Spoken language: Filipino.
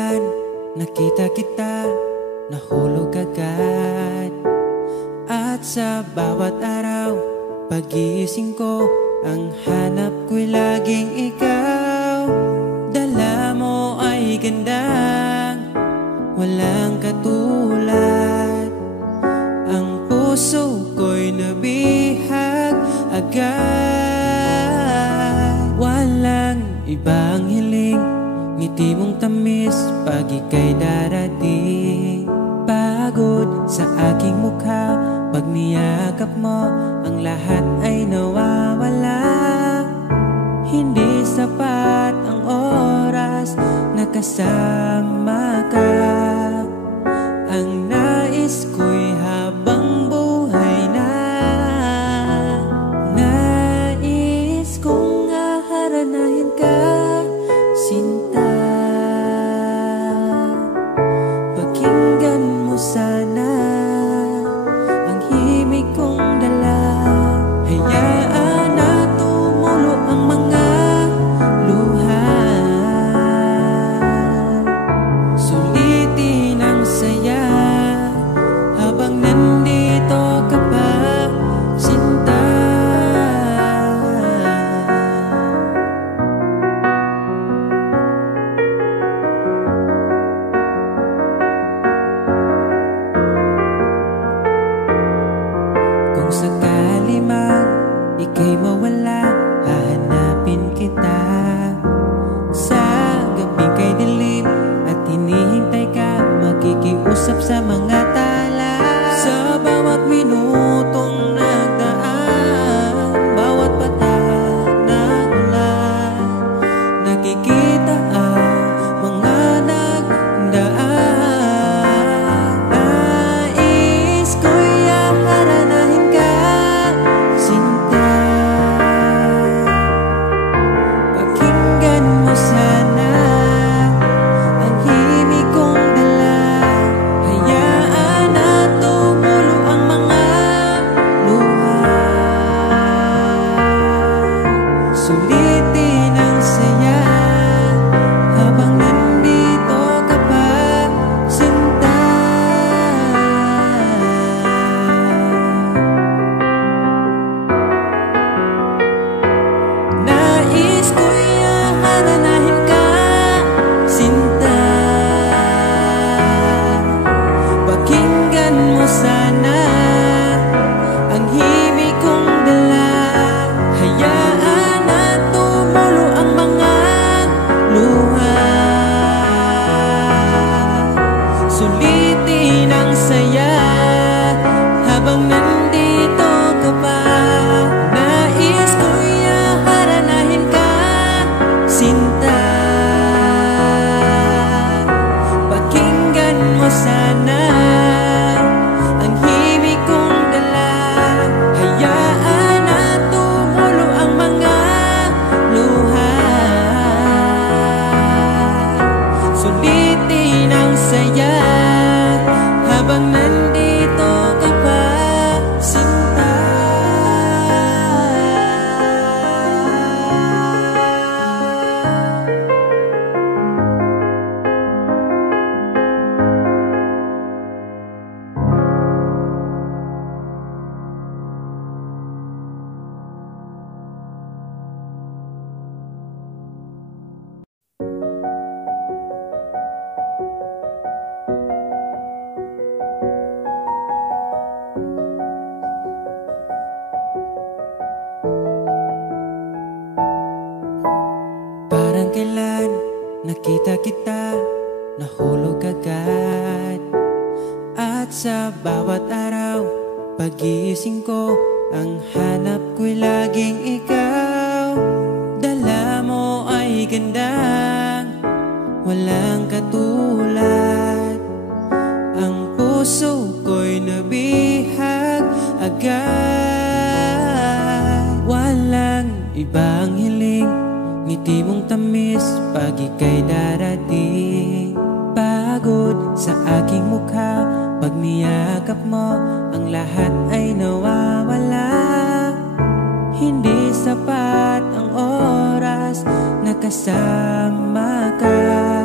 kailan nakita kita, nahulog agad. At sa bawat araw, pagising ko, ang hanap ko'y laging ikaw. Dala mo ay gandang walang katulad. Ang puso ko'y nabihag agad. Walang ibang hiling, ngiti mong tamis pag ika'y darating. Pagod sa aking mukha, pag niyakap mo, ang lahat ay nawawala. Hindi sapat ang oras na kasama ka. Ang nais ko'y habang buhay na. Nais kong aharanahin ka, sinta. Pakinggan mo sana ang himig kong dala. Hayaan na tumulo ang mga luha. Sulitin ang saya habang nandito ka pa, sinta. Kung sakali man ika'y mawala, hahanapin kita. Sa gabing kay dilim at hinihintay ka, makikiusap sa mga tala. Sa bawat minutong nagdaan, bawat patak na ulan, nakikita ang mga nagdaan. Nais ko'y aharanahin ka, sinta. Pakinggan mo sana ang himig kong dala. Hayaan na tumulo ang mga luha. Sulitin ang saya habang nandito ka pa, sinta. Nais ko'y aharanahin ka, sinta. Pakinggan mo sana ang himig kong dala. Hayaan na tumulo ang mga luha. Sulitin ang saya habang nandito ka pa. Nais ko'y aharanahin ka, sinta. Pakinggan mo sana ang himig kong dala. Hayaan na tumulo ang mga luha. Sulitin ang saya habang nandito ka pa, sinta. Parang kailan nakita kita, nahulog agad. At sa bawat araw, pagising ko, ang hanap ko'y laging ikaw. Dala mo ay gandang walang katulad. Ang puso ko'y nabihag agad. Walang ibang hiling, ngiti mong tamis pag ika'y darating. Pagod sa aking mukha, pag niyakap mo, ang lahat ay nawawala. Hindi sapat ang oras na kasama ka.